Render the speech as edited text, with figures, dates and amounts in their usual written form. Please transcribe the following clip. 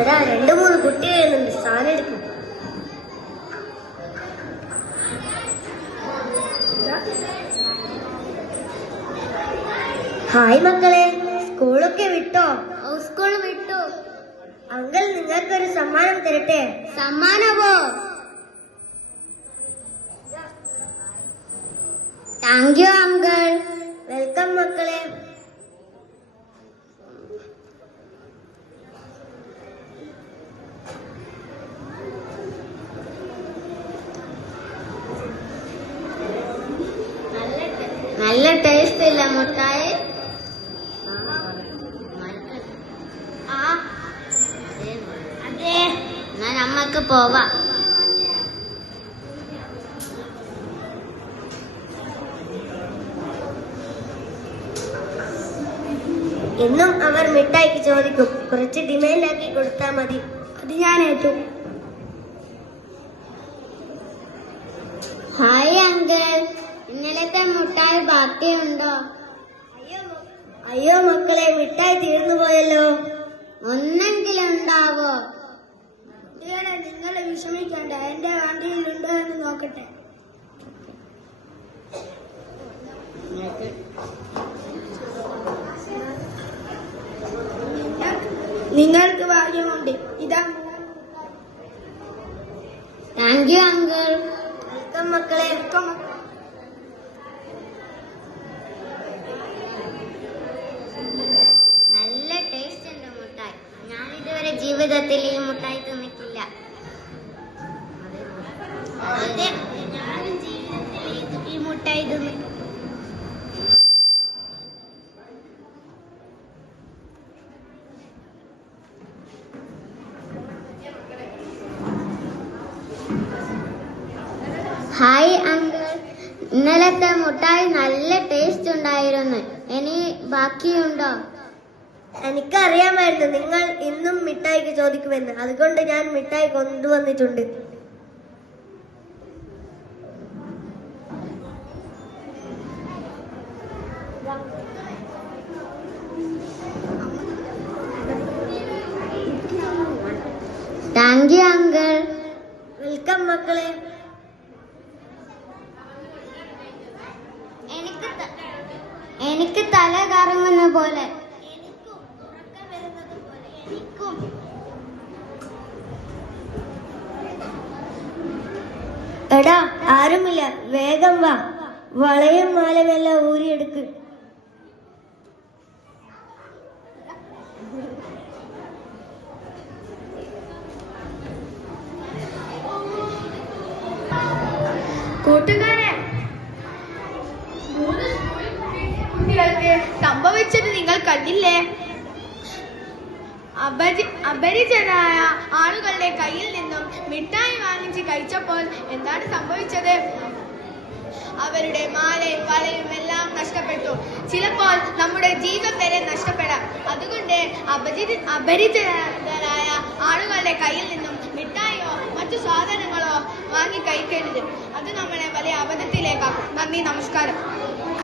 എടാ 2-3 കുട്ടികൾ എഴുതുന്നുണ്ട്, സ്ഥാനം എടുക്കും. ഹായ് മക്കളെ, സ്കൂളൊക്കെ വിട്ടോ? സ്കൂൾ വിട്ടു. അങ്കിൾ നിങ്ങൾക്കൊരു സമ്മാനം തരട്ടെ? സമ്മാനമോ? Thank you uncle. വെൽക്കം മക്കളെ. നല്ല ടേസ്റ്റ് ഇല്ല മുട്ടായി? അതെ, എന്നാ നമ്മക്ക് പോവാം. എന്നും അവർ മിഠായിക്ക് ചോദിക്കും. കുറച്ച് ഡിമാൻഡ് ആക്കി കൊടുത്താൽ മതി. അത് ഞാൻ ഏറ്റു. ഹായ് അങ്കിൾ, ഇന്നലത്തെ മുട്ടായി ബാക്കിയുണ്ടോ? അയ്യോ മക്കളെ, മിഠായി തീർന്നു പോയല്ലോ. ഒന്നെങ്കിലും ഉണ്ടാവോ? നിങ്ങൾ വിഷമിക്കണ്ട, എന്റെ വണ്ടിയിലുണ്ടോ എന്ന് നോക്കട്ടെ. നിങ്ങൾക്ക് ഭാഗ്യമുണ്ട്. ഇതാ. Thank you uncle. വെൽക്കം മക്കളെ. നല്ല ടേസ്റ്റ് ഉണ്ട് മുട്ടായി. ഞാൻ ഇതുവരെ ജീവിതത്തിൽ ഈ മുട്ടായി തിന്നിട്ടില്ല. അതെ, ഞാനും ജീവിതത്തിൽ ഈ മുട്ടായി തിന്നു. ഹായ് അങ്കിൾ, ഇന്നലത്തെ മുട്ടായി നല്ല ടേസ്റ്റ് ഉണ്ടായിരുന്നു. ഇനി ബാക്കിയുണ്ടോ? എനിക്കറിയാമായിരുന്നു നിങ്ങൾ ഇന്നും മിഠായിക്ക് ചോദിക്കുമെന്ന്. അതുകൊണ്ട് ഞാൻ മിഠായി കൊണ്ടുവന്നിട്ടുണ്ട്. Thank you uncle. വെൽക്കം മക്കളെ. എനിക്ക് തല കറങ്ങുന്ന പോലെ. എടാ, ആരുമില്ല, വേഗം വാ. വളയും മാലമെല്ലാം ഊരിയെടുക്ക്. കൂട്ടുകാരെ, കുട്ടികൾക്ക് സംഭവിച്ചത് നിങ്ങൾ കണ്ടില്ലേ? അപരിചിതരായ ആളുകളുടെ കയ്യിൽ നിന്നും മിഠായി വാങ്ങിച്ച് കഴിച്ചപ്പോൾ എന്താണ് സംഭവിച്ചത്? അവരുടെ മാലയും വളയും എല്ലാം നഷ്ടപ്പെട്ടു. ചിലപ്പോൾ നമ്മുടെ ജീവൻ വരെ നഷ്ടപ്പെടാം. അതുകൊണ്ട് അപരിചിതരായ ആളുകളുടെ കയ്യിൽ നിന്നും മിഠായിയോ മറ്റു സാധനങ്ങളോ വാങ്ങി കഴിക്കരുത്. അത് നമ്മളെ വലിയ അബദ്ധത്തിലേക്കാക്കും. നന്ദി, നമസ്കാരം.